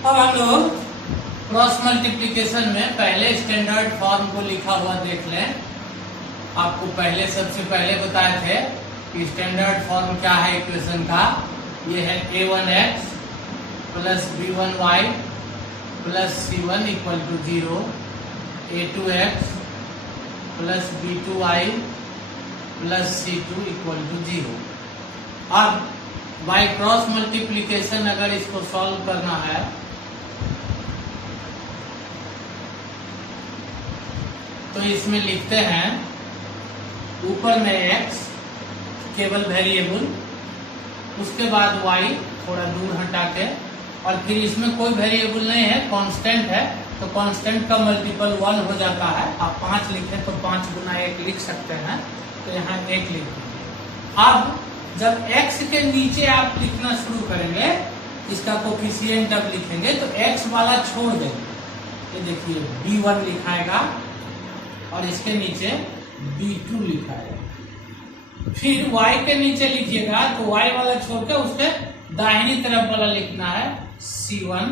अब हम लोग क्रॉस मल्टीप्लिकेशन में पहले स्टैंडर्ड फॉर्म को लिखा हुआ देख लें। आपको पहले सबसे पहले बताए थे कि स्टैंडर्ड फॉर्म क्या है इक्वेशन का। ये है a1x plus b1y plus c1 equal to 0, a2x plus b2y plus c2 equal to 0। अब बाय क्रॉस मल्टीप्लिकेशन अगर इसको सॉल्व करना है तो इसमें लिखते हैं ऊपर में x केवल वेरिएबल, उसके बाद y थोड़ा दूर हटा के, और फिर इसमें कोई वेरिएबल नहीं है, कांस्टेंट है, तो कांस्टेंट का मल्टीपल 1 हो जाता है। आप 5 लिखें तो 5 गुना 1 लिख सकते हैं, तो यहाँ 1 लिख देंगे। अब जब x के नीचे आप लिखना शुरू करेंगे, इसका कोफिशिएंट अब लिखेंगे तो x वाला छोड़ देंगे। ये देखिए b1 लिखाएगा और इसके नीचे b2 लिखाएगा। फिर y के नीचे लिखिएगा तो y वाला छोड़ के उसके दाहिनी तरफ वाला लिखना है c1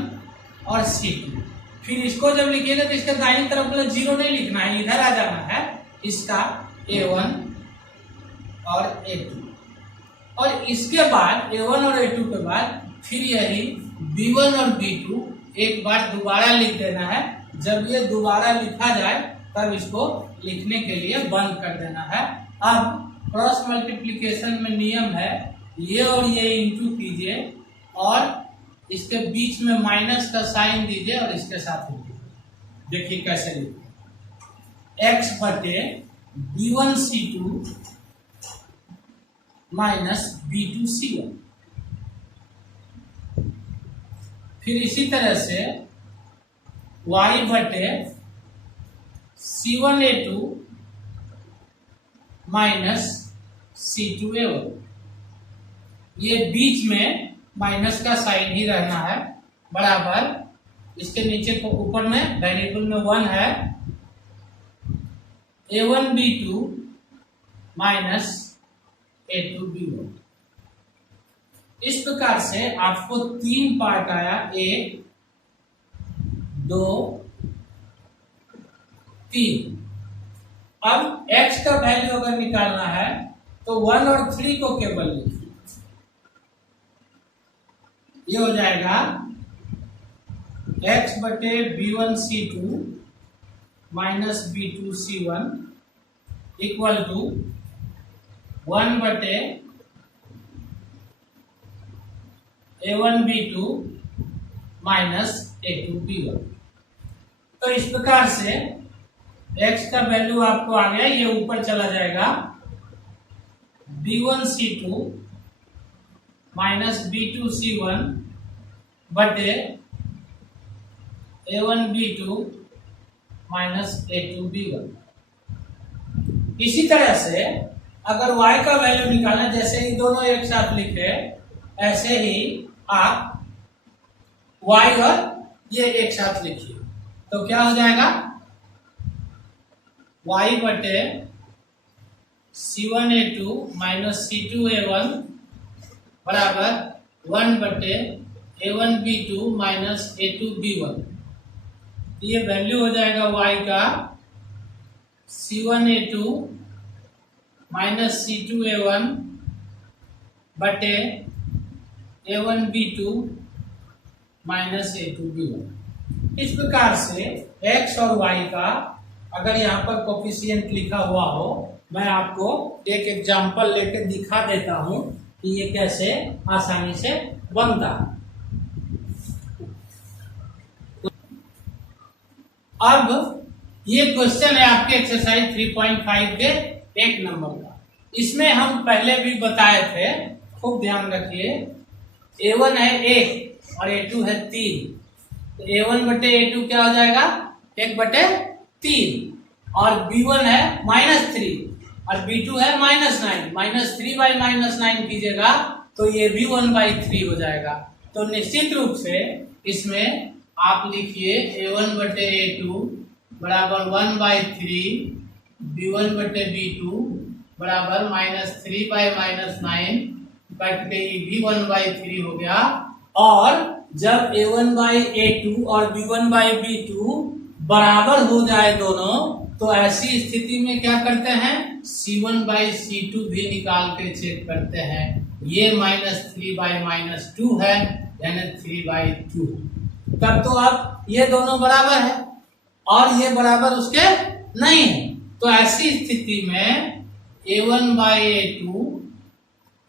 और c2। फिर इसको जब लिखिएगा तो इसके दाहिनी तरफ वाला 0 नहीं लिखना है, इधर आ जाना है इसका a1 और a2। और इसके बाद a1 और a2 के बाद फिर यही b1 और b2 एक बार दोबारा लिख देना है। जब ये दोबारा लिखा जाए तब इसको लिखने के लिए बंद कर देना है। अब क्रॉस मल्टीप्लिकेशन में नियम है ये और ये इंटू कीजिए और इसके बीच में माइनस का साइन दीजिए और इसके साथ लिखिए। देखिए कैसे लिखिए, x बटे b1c2 माइनस b2c1। फिर इसी तरह से y बटे c1a2 माइनस c2a1। ये बीच में माइनस का साइन ही रहना है, बराबर इसके नीचे को ऊपर में वेरिएबल में 1 है a1b2 माइनस a2b1। इस प्रकार से आपको 3 पार्ट आया, 1 2 3। अब x का वैल्यू अगर निकालना है तो 1 और 3 को केवल लिखिए। ये हो जाएगा x बटे b1c2 minus b2c1 equal to 1 बटे a1b2 माइनस a2b1। तो इस प्रकार से x का वैल्यू आपको आ गया, ये ऊपर चला जाएगा b1c2 माइनस b2c1 बटे a1b2 माइनस a2b1। इसी तरह से अगर y का वैल्यू निकालना, जैसे ही दोनों एक साथ लिखे ऐसे ही आप y और ये एक साथ लिखिए तो क्या हो जाएगा, y बटे c1a2 माइनस c2a1 बराबर 1 बटे a1b2 माइनस a2b1। ये वैल्यू हो जाएगा y का c1a2 माइनस c2a1 बटे a1b2 माइनस a2b1। इस प्रकार से x और y का अगर यहाँ पर कोफिशिएंट लिखा हुआ हो, मैं आपको एक एग्जांपल लेकर दिखा देता हूं कि ये कैसे आसानी से बनता है। अब ये क्वेश्चन है आपके एक्सरसाइज 3.5 के 1 नंबर का। इसमें हम पहले भी बताए थे, खूब ध्यान रखिए। a1 है 1 और a2 है 3, तो a1 बटे a2 क्या हो जाएगा, 1 बटे 3, और b1 है -3 और b2 है -9। -3 बाई -9 कीजिएगा तो ये b1/3 हो जाएगा। तो निश्चित रूप से इसमें आप लिखिए a1 बटे a2 बराबर 1/3, b1 बटे b2 बराबर -3 बाई -9 कट के ये भी 1/3 हो गया। और जब a1/a2 और b1/b2 बराबर हो जाए दोनों, तो ऐसी स्थिति में क्या करते हैं, c1/c2 भी निकाल के चेक करते हैं। ये -3/-2 है, यानी 3/2। तब तो अब ये दोनों बराबर है और ये बराबर उसके नहीं है। तो ऐसी स्थिति में a1/a2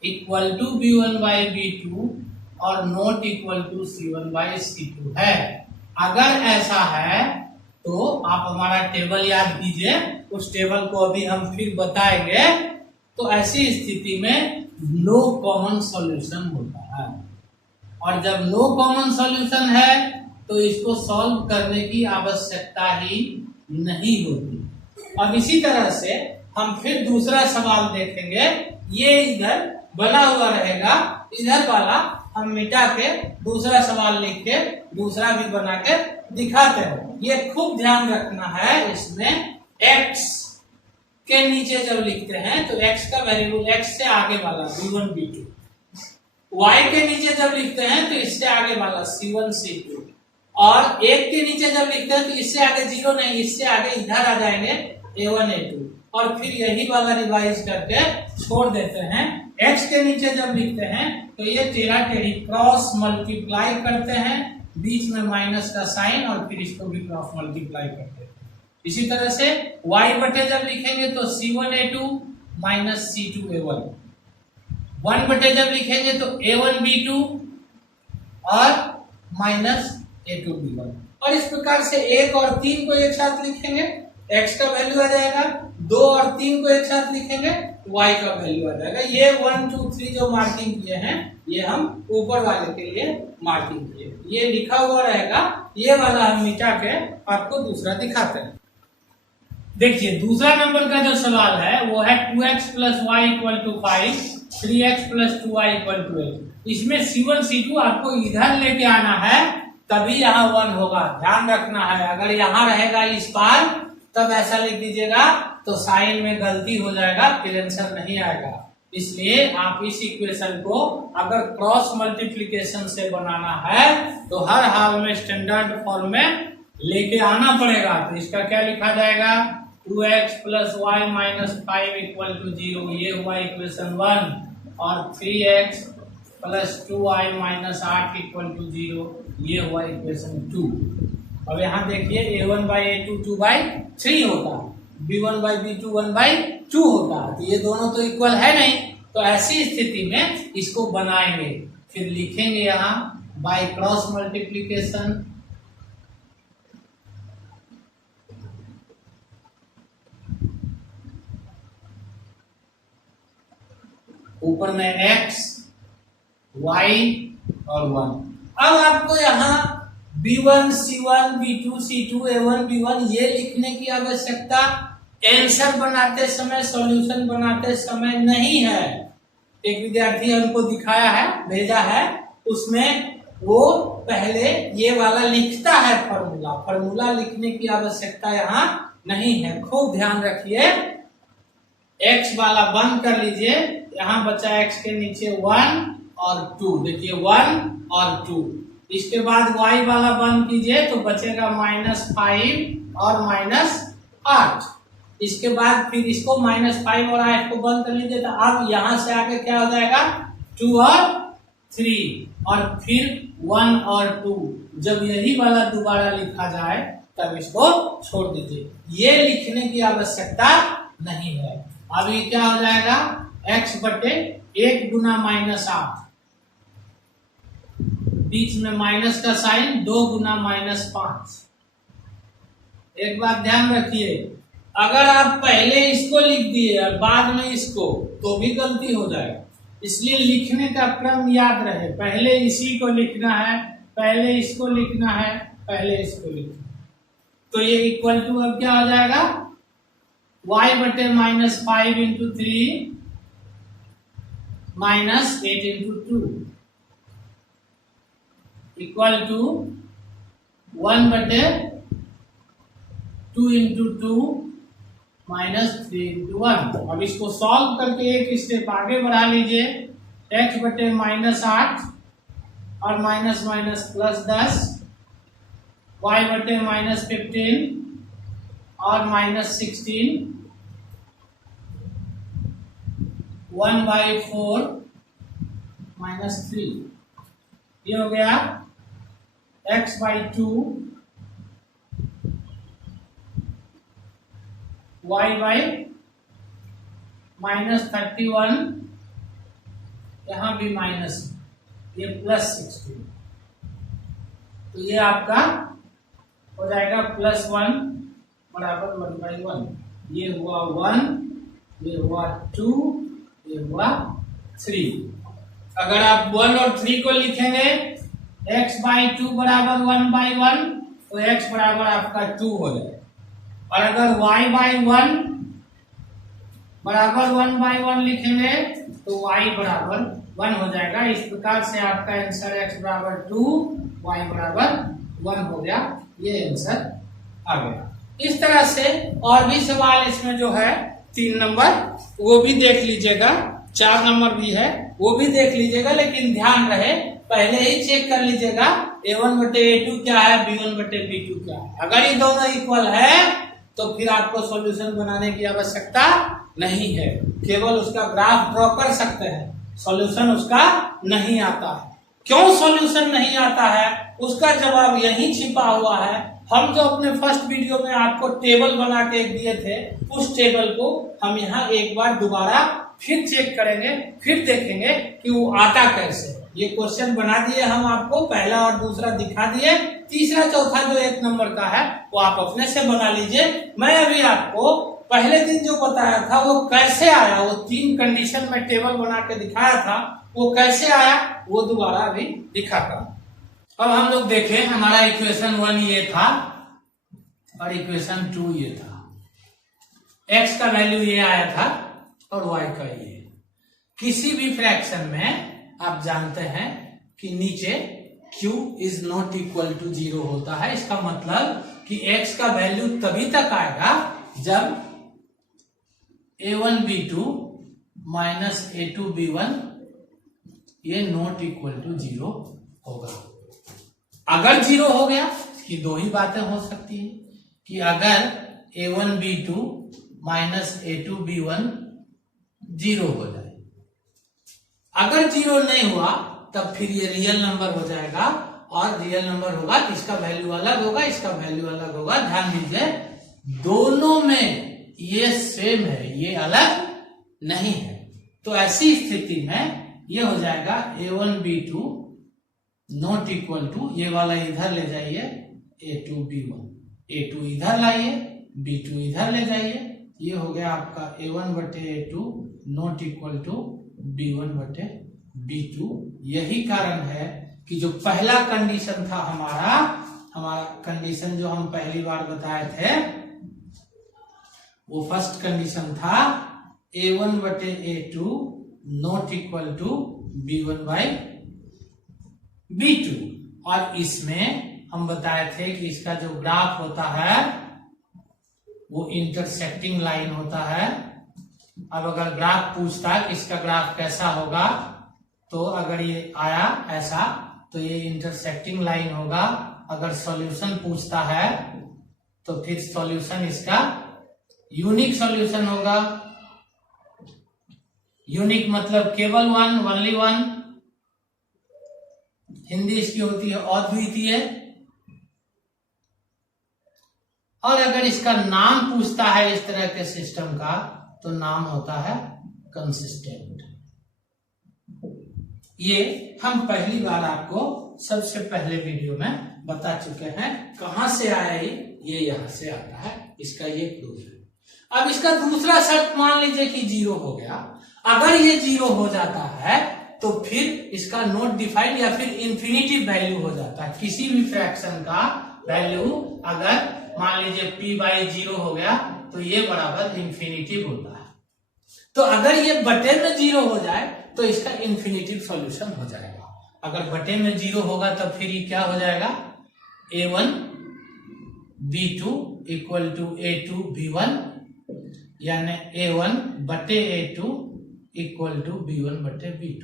इक्वल टू b1/b2 और नॉट इक्वल टू c1/c2 है। अगर ऐसा है तो आप हमारा टेबल याद कीजिए, उस टेबल को अभी हम फिर बताएंगे। तो ऐसी स्थिति में नो कॉमन सॉल्यूशन होता है, और जब नो कॉमन सॉल्यूशन है तो इसको सॉल्व करने की आवश्यकता ही नहीं होती। अब इसी तरह से हम फिर दूसरा सवाल देखेंगे। ये इधर बना हुआ रहेगा, इधर वाला हम मिटा के दूसरा सवाल लिख के दूसरा भी बना के दिखाते हैं। ये खूब ध्यान रखना है, इसमें x के नीचे जब लिखते हैं तो x का वेरिएबल, x से आगे वाला b1 b2, y के नीचे जब लिखते हैं तो इससे आगे वाला c1 c2, और 1 के नीचे जब लिखते हैं तो इससे आगे 0 नहीं, इससे आगे इधर आ जाएंगे a1 a2, और फिर यही वाला रिवाइज करके छोड़ देते हैं। x के नीचे जब लिखते हैं तो ये टेढ़ा टेढ़ी क्रॉस मल्टीप्लाई करते हैं, बीच में माइनस का साइन, और फिर इसको भी क्रॉस मल्टीप्लाई करते हैं। इसी तरह से y बटे जब लिखेंगे तो c1a2 माइनस c2a1, 1 बटे जब लिखेंगे तो a1b2 और माइनस a2b1, और इस प्रकार से 1 और 3 को एक साथ लिखेंगे, x का वैल्यू आ जाएगा, 2 और 3 को एक साथ लिखेंगे, y का वैल्यू आ जाएगा। ये 1 2 3 जो मार्किंग किए हैं ये हम ऊपर वाले के लिए मार्किंग किए, ये लिखा हुआ रहेगा। ये वाला हम मिटा के आपको दूसरा दिखाते हैं। देखिए दूसरा नंबर का जो सवाल है वो है 2x + y = 5, 3x + 2y = 8। इसमें c1 c2 आपको इधर लेके आना है, तभी यहाँ 1 होगा। ध्यान रखना है, अगर यहाँ रहेगा इस पार तब ऐसा लिख दीजिएगा तो साइन में गलती हो जाएगा, फिर आंसर नहीं आएगा। इसलिए आप इस इक्वेशन को अगर क्रॉस मल्टीप्लिकेशन से बनाना है तो हर हाल में स्टैंडर्ड फॉर्म में लेके आना पड़ेगा। तो इसका क्या लिखा जाएगा, 2x + y - 5 = 0, ये हुआ इक्वेशन 1, और 3x + 2y - 8 = 0, ये हुआ इक्वेशन 2। अब यहाँ देखिए a1/a2 2/3 होता है, b1/b2 1/2 होता है, तो ये दोनों तो इक्वल है नहीं। तो ऐसी स्थिति में इसको बनाएंगे, फिर लिखेंगे यहाँ बाय क्रॉस मल्टीप्लिकेशन, ऊपर में x y और 1। अब आपको यहाँ b1 c1 b2 c2 a1 b1 ये लिखने की आवश्यकता आंसर बनाते समय, सॉल्यूशन बनाते समय नहीं है। एक विद्यार्थी हमको दिखाया है, भेजा है, उसमें वो पहले ये वाला लिखता है फॉर्मूला, फॉर्मूला लिखने की आवश्यकता यहाँ नहीं है। खूब ध्यान रखिए, x वाला बंद कर लीजिए, यहाँ बचा x के नीचे 1 और 2, देखिए 1 और 2। इसके बाद y वाला बंद कीजिए तो बचेगा -5 और -8। इसके बाद फिर इसको -5 और 8 को बंद कर लीजिए, तो अब यहाँ से आगे क्या हो जाएगा, 2 और 3, और फिर 1 और 2। जब यही वाला दोबारा लिखा जाए तब इसको छोड़ दीजिए, ये लिखने की आवश्यकता नहीं है। अब ये क्या हो जाएगा, x बटे 1 गुना -8, बीच में माइनस का साइन, 2 गुना -5। एक बात ध्यान रखिए, अगर आप पहले इसको लिख दिए और बाद में इसको तो भी गलती हो जाएगा, इसलिए लिखने का क्रम याद रहे। पहले इसी को लिखना है, पहले इसको लिखना है, पहले इसको लिखना है। तो ये इक्वल टू अब क्या हो जाएगा, y बटे -5 × 3 -8 × 2 इक्वल टू 1 बटे 2 × 2 -3 × 1। अब इसको सॉल्व करके एक स्टेप आगे बढ़ा लीजिए, x बटे -8 और माइनस माइनस प्लस 10, y बटे माइनस 15 और माइनस 16, 1/4 माइनस 3, ये हो गया x/2 y/ माइनस 31, यहां भी माइनस, ये प्लस 16, तो ये आपका हो जाएगा +1 बराबर 1/1, ये हुआ 1, ये हुआ 2, ये हुआ 3। अगर आप 1 और 3 को लिखेंगे x/2 बराबर 1/1, तो x बराबर आपका 2 हो जाएगा, और अगर y/1 बराबर 1/1 लिखेंगे तो y बराबर 1 हो जाएगा। इस प्रकार से आपका आंसर x बराबर 2, y बराबर 1 हो गया, ये आंसर आ गया। इस तरह से और भी सवाल इसमें जो है 3 नंबर वो भी देख लीजिएगा, 4 नंबर भी है वो भी देख लीजिएगा, लेकिन ध्यान रहे पहले ही चेक कर लीजिएगा a1 बटे a2 क्या है, b1 बटे b2 क्या है। अगर ये दोनों इक्वल है तो फिर आपको सॉल्यूशन बनाने की आवश्यकता नहीं है, केवल उसका ग्राफ ड्रॉ कर सकते हैं, सॉल्यूशन उसका नहीं आता है। क्यों सॉल्यूशन नहीं आता है उसका जवाब यही छिपा हुआ है। हम जो अपने फर्स्ट वीडियो में आपको टेबल बना के दिए थे, उस टेबल को हम यहाँ एक बार दोबारा फिर चेक करेंगे, फिर देखेंगे कि वो आता कैसे। ये क्वेश्चन बना दिए हम आपको, पहला और दूसरा दिखा दिए, तीसरा चौथा जो 1 नंबर का है वो आप अपने से बना लीजिए। मैं अभी आपको पहले दिन जो बताया था वो कैसे आया, वो 3 कंडीशन में टेबल बना के दिखाया था, वो कैसे आया वो दोबारा अभी दिखाता हूं। अब हम लोग देखें, हमारा इक्वेशन 1 ये था और इक्वेशन 2 ये था, x का वैल्यू ये आया था और y का ये। किसी भी फ्रैक्शन में आप जानते हैं कि नीचे q is not equal to 0 होता है। इसका मतलब कि x का वैल्यू तभी तक आएगा जब a1b2 माइनस a2b1 ये नॉट इक्वल टू 0 होगा। अगर 0 हो गया, कि 2 ही बातें हो सकती है, कि अगर a1b2 माइनस a2b1 0 हो जाए। अगर 0 नहीं हुआ तब फिर ये रियल नंबर हो जाएगा, और रियल नंबर होगा तो इसका वैल्यू अलग होगा, इसका वैल्यू अलग होगा। ध्यान दीजिए दोनों में ये सेम है, ये अलग नहीं है। तो ऐसी स्थिति में ये हो जाएगा a1b2 नॉट इक्वल टू, ये वाला इधर ले जाइए, a2b1, a2 इधर लाइए, b2 इधर ले जाइए, ये हो गया आपका a1 बटे a2 not equal to b1 बटे b2। यही कारण है कि जो पहला कंडीशन था हमारा कंडीशन जो हम पहली बार बताए थे, वो फर्स्ट कंडीशन था a1 बटे a2 not equal to b1 by b2। और इसमें हम बताए थे कि इसका जो ग्राफ होता है वो इंटरसेक्टिंग लाइन होता है। अब अगर ग्राफ पूछता है कि इसका ग्राफ कैसा होगा, तो अगर ये आया ऐसा तो ये इंटरसेक्टिंग लाइन होगा। अगर सॉल्यूशन पूछता है तो फिर सॉल्यूशन इसका यूनिक सॉल्यूशन होगा। यूनिक मतलब केवल 1, ओनली 1। हिंदी इसकी होती है अद्वितीय। और अगर इसका नाम पूछता है इस तरह के सिस्टम का, तो नाम होता है कंसिस्टेंट। ये हम पहली बार आपको सबसे पहले वीडियो में बता चुके हैं। कहां से आया ये यहां से आता है, इसका ये प्रूफ है। अब इसका दूसरा शर्त मान लीजिए कि 0 हो गया। अगर ये 0 हो जाता है तो फिर इसका नॉट डिफाइंड या फिर इंफिनिटिव वैल्यू हो जाता है। किसी भी फ्रैक्शन का वैल्यू अगर मान लीजिए p/0 हो गया तो ये बराबर इंफिनिटिव होता है। तो अगर ये बटे में 0 हो जाए तो इसका इंफिनिटिव सॉल्यूशन हो जाएगा। अगर बटे में 0 होगा तब फिर ये क्या हो जाएगा, a1 b2 equal to a2 b1, यानी a1 बटे a2 इक्वल टू b1 बटे b2।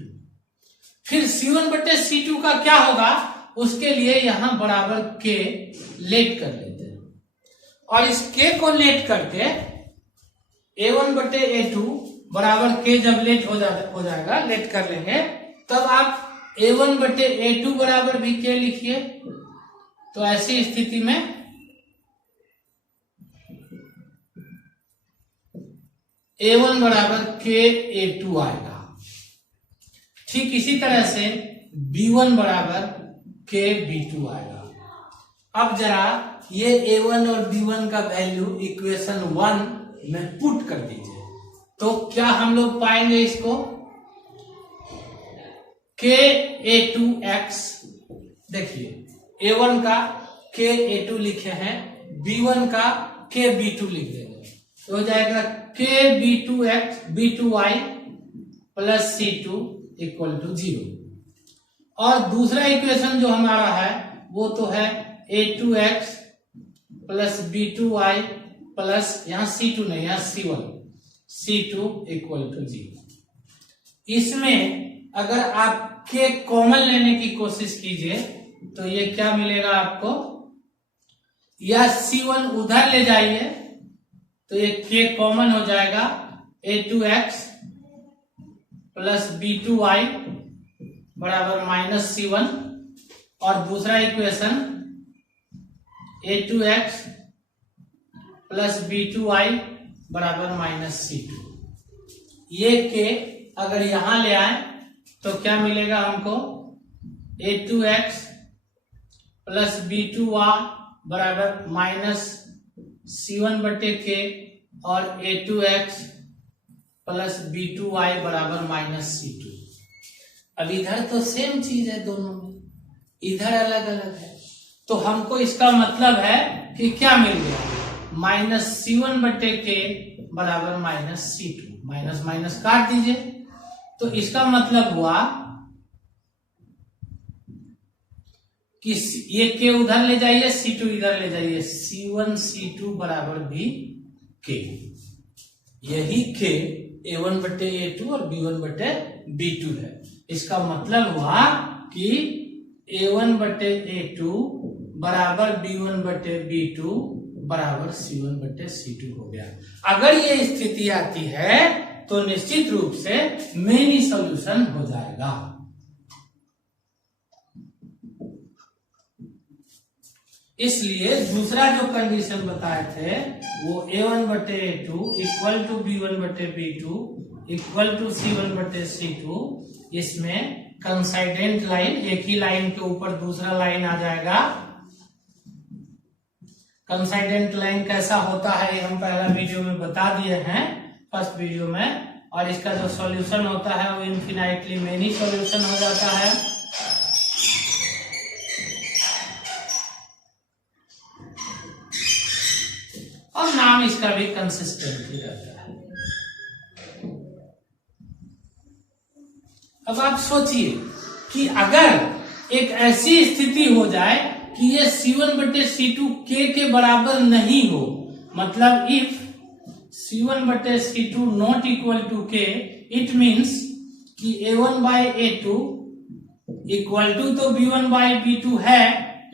फिर C1/C2 का क्या होगा, उसके लिए यहां बराबर K लेट कर लेते हैं, और इस K को लेट करके A1/A2 बराबर K जब लेट हो जाएगा, लेट कर लेंगे, तब आप A1/A2 बराबर भी K लिखिए। तो ऐसी स्थिति में A1 बराबर KA2 आएगा। ठीक इसी तरह से B1 बराबर KB2 आएगा। अब जरा ये A1 और B1 का वैल्यू इक्वेशन 1 में पुट कर दीजिए, तो क्या हम लोग पाएंगे इसको, KA2x, देखिए A1 का KA2 लिखे हैं, B1 का KB2 लिख देंगे, तो हो जाएगा KB2x B2y plus C2 equal to 0। और दूसरा इक्वेशन जो हमारा है वो तो है A2x प्लस B2y प्लस, यहां C2 नहीं, यहां C1, C2 इक्वल टू 0। इसमें अगर आप K कॉमन लेने की कोशिश कीजिए तो ये क्या मिलेगा आपको, या C1 उधर ले जाइए तो ये K कॉमन हो जाएगा, A2x प्लस B2y बराबर माइनस C1, और दूसरा इक्वेशन A2x प्लस B2y बराबर माइनस C2। ये K अगर यहां ले आए तो क्या मिलेगा हमको, A2x प्लस B2y बराबर माइनस C1/K, और A2x प्लस B2y बराबर माइनस C2। अब इधर तो सेम चीज है दोनों में, इधर अलग अलग है, तो हमको इसका मतलब है कि क्या मिल गया, माइनस C1/K बराबर माइनस C2, माइनस माइनस काट दीजिए, तो इसका मतलब हुआ कि ये K उधर ले जाइए, C2 इधर ले जाइए, C1 C2 बराबर भी K। यही K A1/A2 और B1/B2 है। इसका मतलब हुआ कि A1/A2 बराबर B1/B2 बराबर C1/C2 हो गया। अगर ये स्थिति आती है तो निश्चित रूप से मेनी सॉल्यूशन हो जाएगा। इसलिए दूसरा जो कंडीशन बताए थे वो A1/A2 equal to B1/B2 equal to C1/C2, इसमें कंसाइडेंट लाइन, एक ही लाइन के ऊपर दूसरा लाइन आ जाएगा। कंसाइडेंट लाइन कैसा होता है ये हम पहला वीडियो में बता दिए हैं, फर्स्ट वीडियो में, और इसका जो सॉल्यूशन होता है वो इनफिनाइटली मेनी सॉल्यूशन हो जाता है। और नाम इसका भी कंसिस्टेंट ही रहता है। अब आप सोचिए कि अगर एक ऐसी स्थिति हो जाए कि ये C1/C2 K के बराबर नहीं हो, मतलब if C1/C2 not equal to K, it means कि A1/A2 इक्वल टू तो B1/B2 है,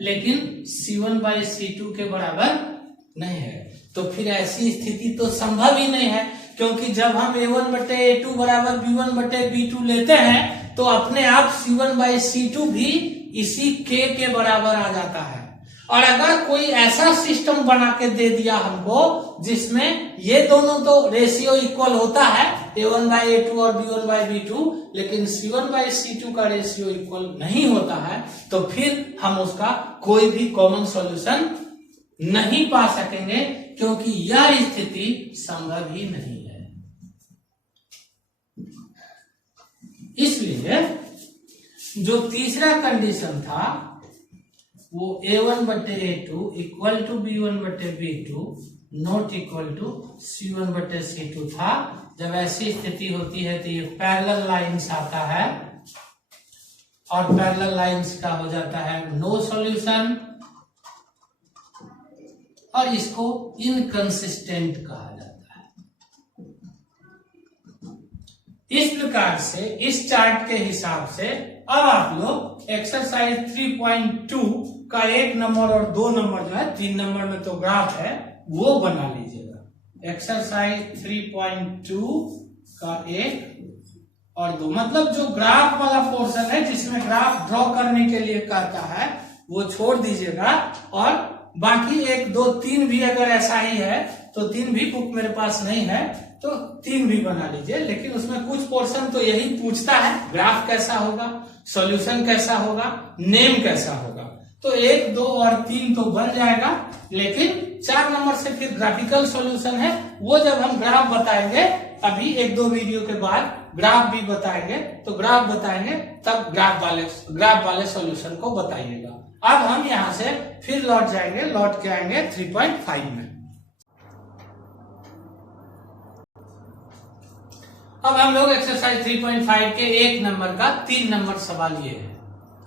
लेकिन C1/C2 के बराबर नहीं है, तो फिर ऐसी स्थिति तो संभव ही नहीं है, क्योंकि जब हम A1/A2 बराबर B1/B2 लेते हैं तो अपने आप C1/C2 भी इसी K के बराबर आ जाता है। और अगर कोई ऐसा सिस्टम बना के दे दिया हमको जिसमें ये दोनों तो रेशियो इक्वल होता है, A1/A2 और B1/B2, लेकिन C1/C2 का रेशियो इक्वल नहीं होता है, तो फिर हम उसका कोई भी कॉमन सॉल्यूशन नहीं पा सकेंगे, क्योंकि यह स्थिति संभव ही नहीं है। इसलिए जो तीसरा कंडीशन था वो A1/A2 equal to B1/B2 not equal to C1/C2 था। जब ऐसी स्थिति होती है तो ये पैरेलल लाइंस आता है, और पैरेलल लाइंस का हो जाता है नो सॉल्यूशन, और इसको इनकंसिस्टेंट कहा जाता है। इस प्रकार से इस चार्ट के हिसाब से अब आप लोग एक्सरसाइज 3.2 का 1 नंबर और 2 नंबर जो है, 3 नंबर में तो ग्राफ है, वो बना लीजिएगा। एक्सरसाइज 3.2 का 1 और 2, मतलब जो ग्राफ वाला पोर्शन है जिसमें ग्राफ ड्रॉ करने के लिए कहता है वो छोड़ दीजिएगा, और बाकी 1, 2, 3 भी अगर ऐसा ही है तो 3 भी बुक मेरे पास नहीं है तो 3 भी बना लीजिए। लेकिन उसमें कुछ पोर्शन तो यही पूछता है, ग्राफ कैसा होगा, सॉल्यूशन कैसा होगा, नेम कैसा होगा। तो 1, 2 और 3 तो बन जाएगा, लेकिन 4 नंबर से फिर ग्राफिकल सॉल्यूशन है, वो जब हम ग्राफ बताएंगे, अभी 1-2 वीडियो के बाद ग्राफ भी बताएंगे, तो ग्राफ बताएंगे तब ग्राफ वाले सॉल्यूशन को बताइएगा। अब हम यहां से फिर लौट जाएंगे, लौट के आएंगे 3.5 में। अब हम लोग एक्सरसाइज 3.5 के 1 नंबर का 3 नंबर सवाल ये है,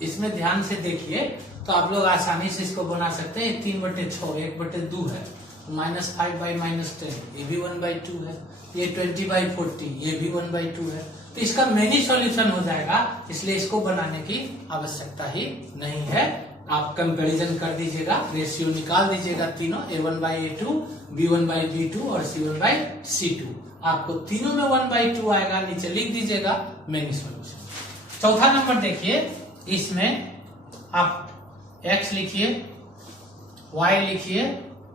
इसमें ध्यान से देखिए तो आप लोग आसानी से इसको बना सकते हैं। 3/6 1/2 है, -5/-10 ये भी 1/2 है, ये 20/40 ये भी 1/2 है, तो इसका मेनी सॉल्यूशन हो जाएगा, इसलिए इसको बनाने की आवश्यकता ही नहीं है। आप कंपैरिजन कर दीजिएगा, रेशियो निकाल दीजिएगा तीनों, A1/A2, B1/B2 और C1/C2। आपको तीनों में 1/2 आएगा, नीचे लिख दीजिएगा मेनी सॉल्यूशन। चौथा नंबर देखिए, इसमें आप x लिखिए, y लिखिए,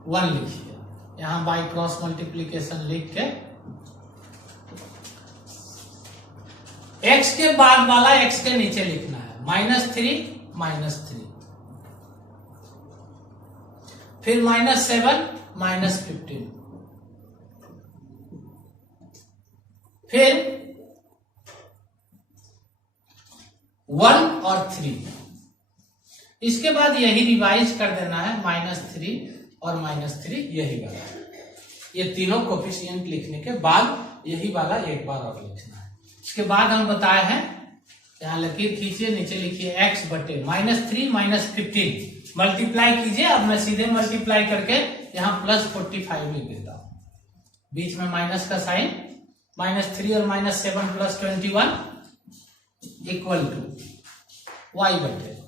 1 लिखिए, यहां बाय क्रॉस मल्टीप्लीकेशन लिख के x के बाद वाला x के नीचे लिखना है, -3 -3, फिर -7 -15, फिर 1 और 3। इसके बाद यही रिवाइज कर देना है, -3 और -3 यही वाला, ये तीनों कोफिशिएंट लिखने के बाद यही वाला एक बार और लिखना है। इसके बाद हम बताए हैं, यहाँ लकीर खींचिए, नीचे लिखिए x बटे -3 -15 मल्टीप्लाई कीजिए। अब मैं सीधे मल्टीप्लाई करके यहाँ +45 लिख देता हूं, बीच में माइनस का साइन, -3 और -7 +21 इक्वल टू y बटे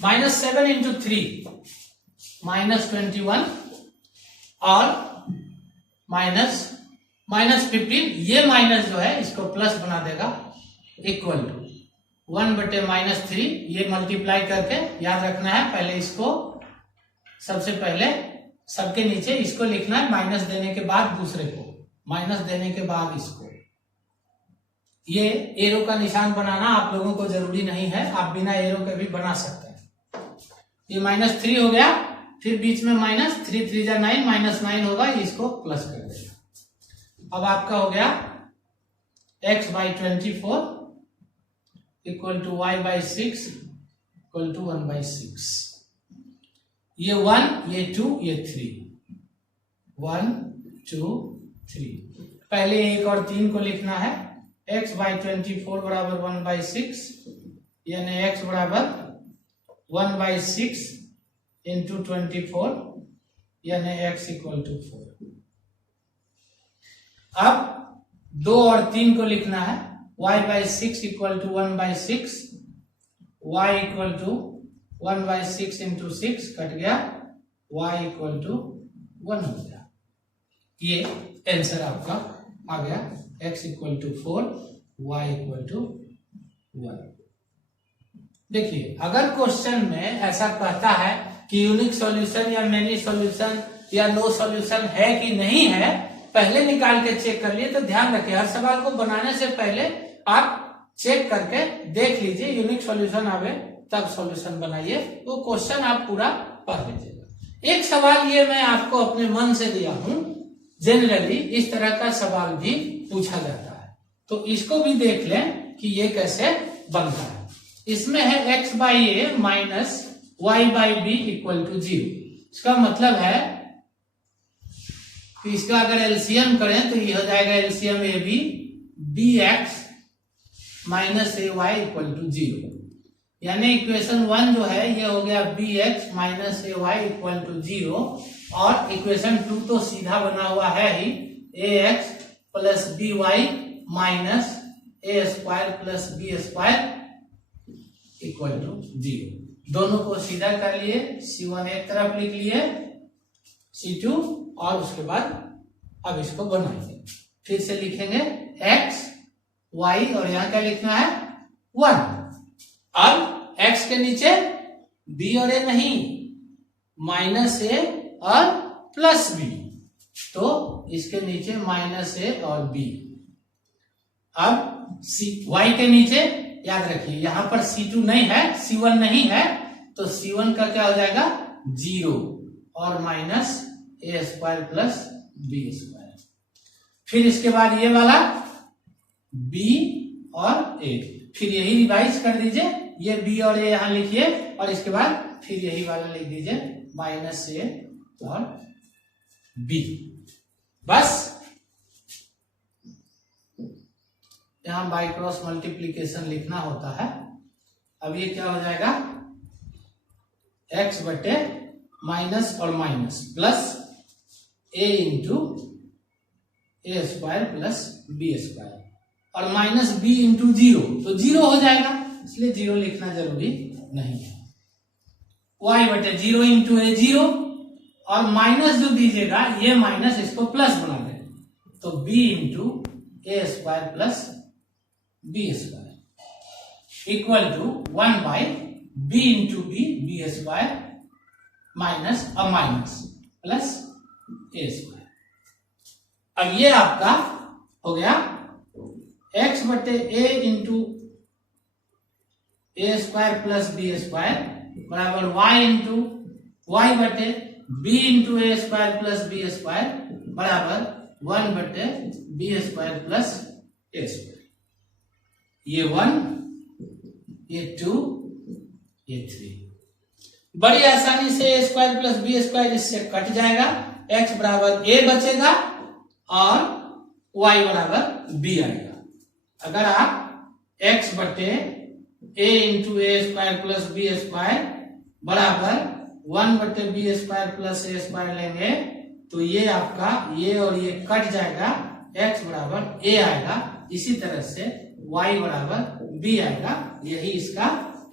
-7 इंटू 3 -21 और -15, ये माइनस जो है इसको प्लस बना देगा, इक्वल टू 1 बटे -3, ये मल्टीप्लाई करके याद रखना है, पहले इसको सबसे पहले सबके नीचे इसको लिखना है, माइनस देने के बाद दूसरे को, माइनस देने के बाद इसको। ये एरो का निशान बनाना आप लोगों को जरूरी नहीं है, आप बिना एरो के भी बना सकते हैं। ये -3 हो गया, फिर बीच में -3 3 जा 9 -9 होगा, इसको प्लस कर देगा। अब आपका हो गया x/24 equal to y/6 equal to 1/6। ये 1, ये 2, ये 3, 1 2 3। पहले 1 और 3 को लिखना है, x/24 बराबर 1/6, यानी x बराबर 1/6 इंटू 24, यानी x इक्वल टू 4। अब 2 और 3 को लिखना है, y/6 equal to 1/6, y equal to 1/6 into 6 कट गया, y इक्वल टू 1 हो गया। ये आंसर आपका आ गया, x equal to 4, y equal to 1। देखिए, अगर क्वेश्चन में ऐसा कहता है कि यूनिक सॉल्यूशन या मेनी सॉल्यूशन या नो सॉल्यूशन है कि नहीं है, पहले निकाल के चेक कर लिए, तो ध्यान रखिए हर सवाल को बनाने से पहले आप चेक करके देख लीजिए, यूनिक सॉल्यूशन आवे तब सॉल्यूशन बनाइए, वो क्वेश्चन आप पूरा पढ़ लीजिएगा। एक सवाल ये मैं आपको अपने मन से दिया हूं, जनरली इस तरह का सवाल भी पूछा जाता है, तो इसको भी देख लें कि ये कैसे बनता है। इसमें है x/a minus y/b equal to 0। इसका मतलब है कि इसका अगर एलसीएम करें तो ये हो जाएगा LCM ab bx minus ay equal to 0, यानी इक्वेशन 1 जो है ये हो गया bx minus ay equal to 0, और इक्वेशन 2 तो सीधा बना हुआ है ही, ax plus by minus A square plus B square equal to 0। दोनों को सीधा कर लिए, C1 एक तरफ लिख लिए, C2 और उसके बाद अब इसको बनाइए। फिर से लिखेंगे x y और यहां क्या लिखना है 1। अब x के नीचे b और a नहीं, माइनस a और प्लस b, तो इसके नीचे माइनस a और b। अब y के नीचे याद रखिए यहां पर C2 नहीं है, C1 नहीं है, तो C1 का क्या हो जाएगा 0 और minus a square plus b square. फिर इसके बाद ये वाला b और a, फिर यही रिवाइज कर दीजिए, ये b और a यहां लिखिए और इसके बाद फिर यही वाला लिख दीजिए माइनस a और b। बस यहां बाई क्रॉस मल्टीप्लीकेशन लिखना होता है। अब ये क्या हो जाएगा x बटे माइनस और minus plus a into A square plus B square और माइनस b इंटू 0, तो 0 हो जाएगा, इसलिए 0 लिखना जरूरी नहीं है। y बटे 0 इंटू ए 0 और माइनस जो दीजिएगा ये माइनस इसको प्लस बना देगा, तो b into A square plus B square equal to 1 by B into B square minus और माइनस प्लस ए स्क्वायर। अब ये आपका हो गया x बटे a into A square plus B square बराबर y इंटू वाई बटे b into A square plus B square बराबर 1 बटे B square plus A square. ये 1, ये 2, ये 3। बड़ी आसानी से A square plus B square इससे कट जाएगा, x बराबर a बचेगा और y बराबर b आएगा। अगर आप x बटे a into A square plus B square बराबर 1 बटे B square plus A square लेंगे तो ये आपका ये और ये कट जाएगा, x बराबर a आएगा। इसी तरह से y बराबर b आएगा, यही इसका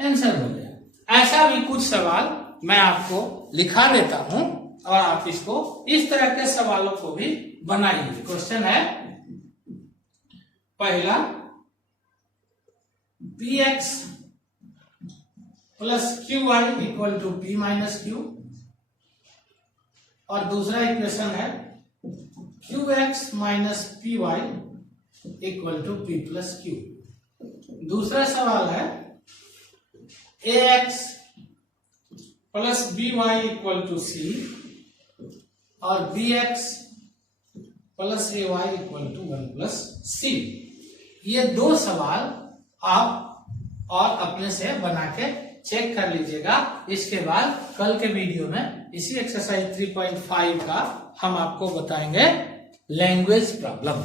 आंसर हो गया। ऐसा भी कुछ सवाल मैं आपको लिखा देता हूं और आप इसको इस तरह के सवालों को भी बनाइए। क्वेश्चन है पहला px plus qy equal to p minus q और दूसरा इक्वेशन है qx minus py equal to p plus q। दूसरा सवाल है ax plus by equal to c और bx plus ay equal to 1 plus c। ये दो सवाल आप और अपने से बना के चेक कर लीजिएगा। इसके बाद कल के वीडियो में इसी एक्सरसाइज 3.5 का हम आपको बताएंगे लैंग्वेज प्रॉब्लम।